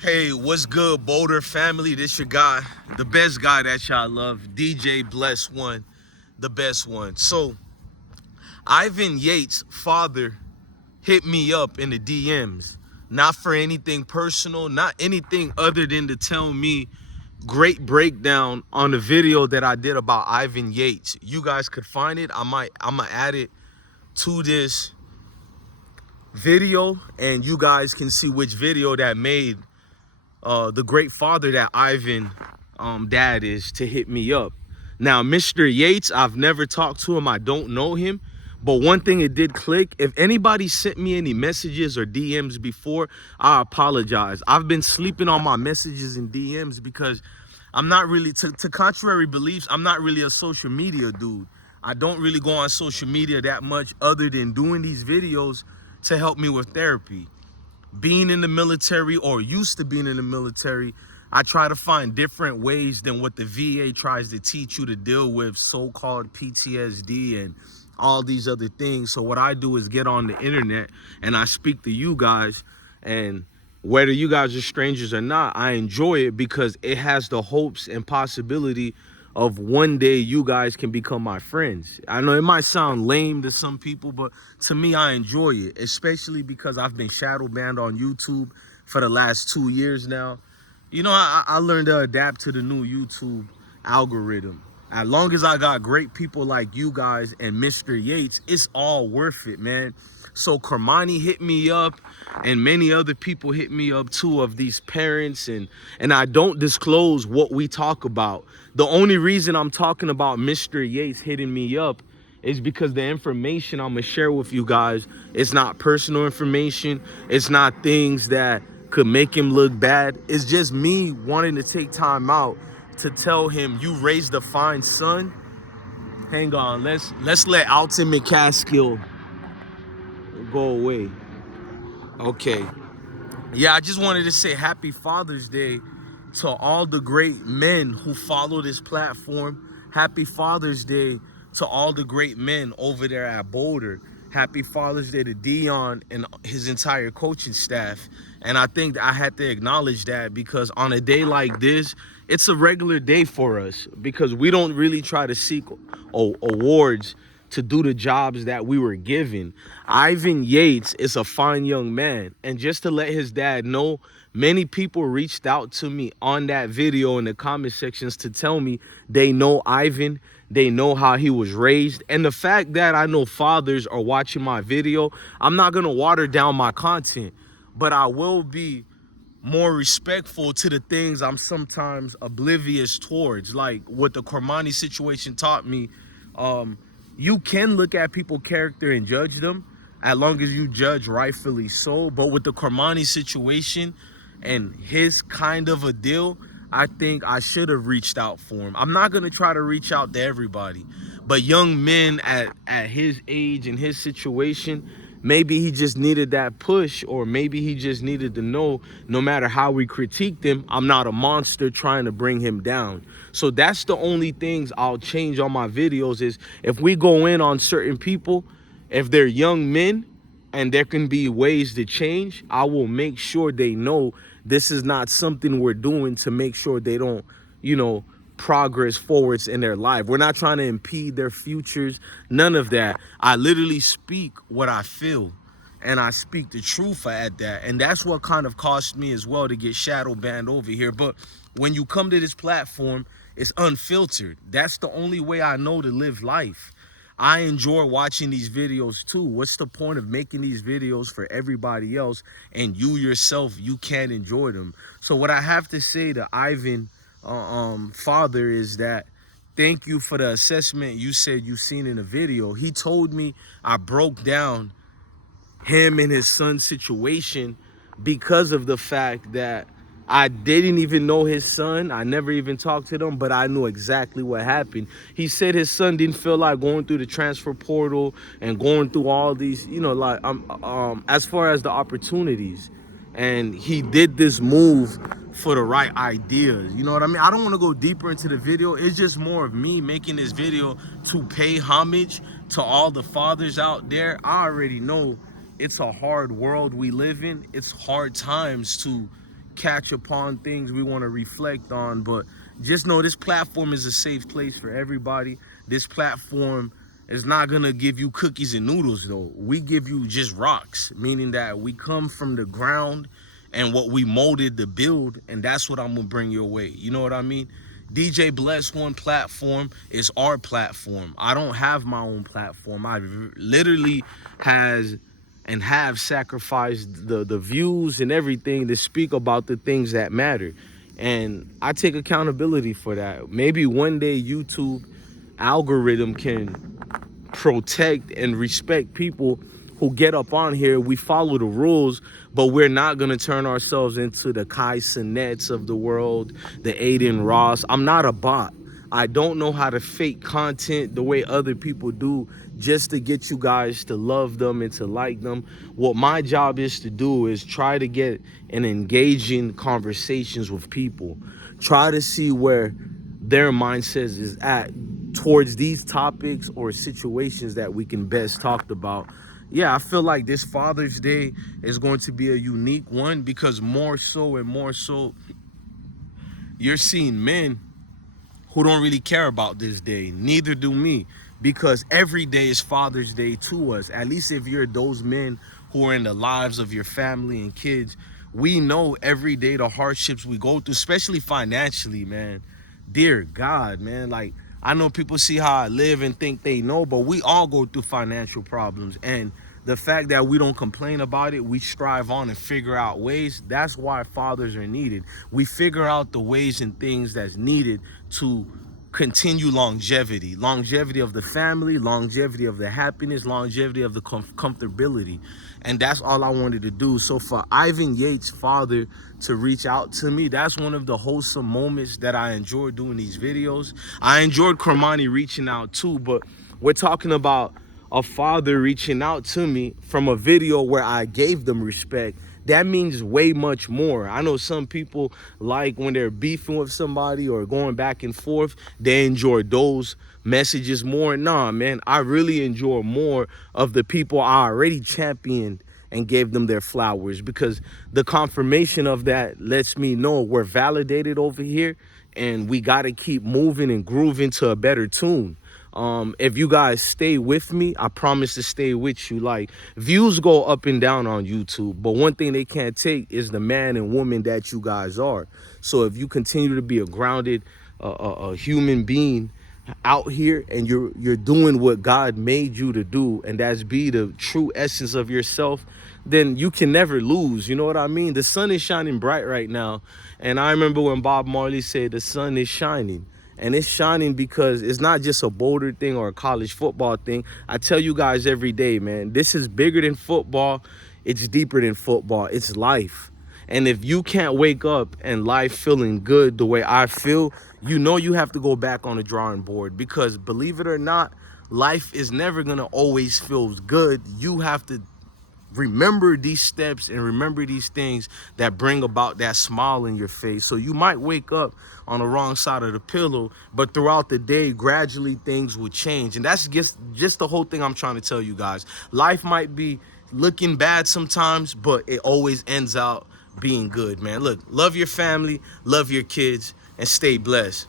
Hey, what's good, Boulder family? This your guy, the best guy that y'all love, DJ Bless One, the best one. So, Ivan Yates' father hit me up in the DMs, not for anything personal, not anything other than to tell me great breakdown on the video that I did about Ivan Yates. You guys could find it. I'ma add it to this video, and you guys can see which video that made the great father that Ivan dad is to hit me up. Now, Mr. Yates, I've never talked to him. I don't know him. But one thing it did click, if anybody sent me any messages or DMs before, I apologize. I've been sleeping on my messages and DMs because I'm not really, to contrary beliefs, I'm not really a social media dude. I don't really go on social media that much other than doing these videos to help me with therapy. Being in the military, or used to being in the military, I try to find different ways than what the VA tries to teach you to deal with so-called PTSD and all these other things. So what I do is get on the internet and I speak to you guys, and whether you guys are strangers or not, I enjoy it because it has the hopes and possibility of one day you guys can become my friends. I know it might sound lame to some people, but to me, I enjoy it, especially because I've been shadow banned on YouTube for the last 2 years now. You know, I learned to adapt to the new YouTube algorithm. As long as I got great people like you guys and Mr. Yates, it's all worth it, man. So Kermani hit me up, and many other people hit me up too, of these parents, and I don't disclose what we talk about. The only reason I'm talking about Mr. Yates hitting me up is because the information I'm gonna share with you guys is not personal information. It's not things that could make him look bad. It's just me wanting to take time out to tell him, you raised a fine son. Hang on, let's let Alton McCaskill go away. Okay. Yeah, I just wanted to say happy Father's Day to all the great men who follow this platform. Happy Father's Day to all the great men over there at Boulder. Happy Father's Day to Deion and his entire coaching staff. And I think I had to acknowledge that because on a day like this, it's a regular day for us because we don't really try to seek awards to do the jobs that we were given. Ivan Yates is a fine young man. And just to let his dad know, many people reached out to me on that video in the comment sections to tell me they know Ivan, they know how he was raised. And the fact that I know fathers are watching my video, I'm not gonna water down my content, but I will be more respectful to the things I'm sometimes oblivious towards. Like what the Cormani situation taught me, you can look at people's character and judge them as long as you judge rightfully so. But with the Cormani situation and his kind of a deal, I think I should have reached out for him. I'm not going to try to reach out to everybody, but young men at his age and his situation, maybe he just needed that push, or maybe he just needed to know no matter how we critique him, I'm not a monster trying to bring him down. So that's the only things I'll change on my videos is if we go in on certain people, if they're young men and there can be ways to change, I will make sure they know this is not something we're doing to make sure they don't, progress forwards in their life. We're not trying to impede their futures, none of that. I literally speak what I feel, and I speak the truth at that. And that's what kind of cost me as well to get shadow banned over here. But when you come to this platform, it's unfiltered. That's the only way I know to live life. I enjoy watching these videos too. What's the point of making these videos for everybody else and you yourself, you can't enjoy them? So what I have to say to Ivan father is that thank you for the assessment you said you seen in the video. He told me I broke down him and his son's situation because of the fact that I didn't even know his son. I never even talked to them, but I knew exactly what happened. He said his son didn't feel like going through the transfer portal and going through all these, as far as the opportunities. And he did this move for the right ideas. You know what I mean? I don't want to go deeper into the video. It's just more of me making this video to pay homage to all the fathers out there. I already know it's a hard world we live in. It's hard times to catch upon things we want to reflect on. But just know this platform is a safe place for everybody. This platform is not gonna give you cookies and noodles though. We give you just rocks, meaning that we come from the ground and what we molded to build, and that's what I'm gonna bring your way. You know what I mean? DJ Bless One platform is our platform. I don't have my own platform. I literally has and have sacrificed the views and everything to speak about the things that matter. And I take accountability for that. Maybe one day YouTube algorithm can protect and respect people who get up on here. We follow the rules, but we're not going to turn ourselves into the Kai Sinets of the world, the Aiden Ross. I'm not a bot. I don't know how to fake content the way other people do just to get you guys to love them and to like them. What my job is to do is try to get an engaging conversations with people. Try to see where their mindset is at towards these topics or situations that we can best talk about. Yeah, I feel like this Father's Day is going to be a unique one because more so and more so, you're seeing men who don't really care about this day. Neither do me, because every day is Father's Day to us. At least if you're those men who are in the lives of your family and kids, we know every day the hardships we go through, especially financially, man. Dear God, man, like, I know people see how I live and think they know, but we all go through financial problems. And the fact that we don't complain about it, we strive on and figure out ways. That's why fathers are needed. We figure out the ways and things that's needed to continue longevity of the family, longevity of the happiness, longevity of the comfortability. And that's all I wanted to do. So for Ivan Yates' father to reach out to me, that's one of the wholesome moments that I enjoyed doing these videos. I enjoyed Cormani reaching out too, but we're talking about a father reaching out to me from a video where I gave them respect. That means way much more. I know some people like when they're beefing with somebody or going back and forth, they enjoy those messages more. Nah, man, I really enjoy more of the people I already championed and gave them their flowers, because the confirmation of that lets me know we're validated over here and we got to keep moving and grooving to a better tune. If you guys stay with me, I promise to stay with you. Like, views go up and down on YouTube, but one thing they can't take is the man and woman that you guys are. So if you continue to be a grounded a human being out here and you're doing what God made you to do, and that's be the true essence of yourself, then you can never lose. You know what I mean? The sun is shining bright right now, and I remember when Bob Marley said the sun is shining. And it's shining because it's not just a Boulder thing or a college football thing. I tell you guys every day, man, this is bigger than football. It's deeper than football. It's life. And if you can't wake up and life feeling good the way I feel, you know you have to go back on the drawing board, because believe it or not, life is never going to always feel good. You have to remember these steps and remember these things that bring about that smile in your face. So you might wake up on the wrong side of the pillow, but throughout the day, gradually things will change. And that's just the whole thing I'm trying to tell you guys. Life might be looking bad sometimes, but it always ends out being good, man. Look, love your family, love your kids, and stay blessed.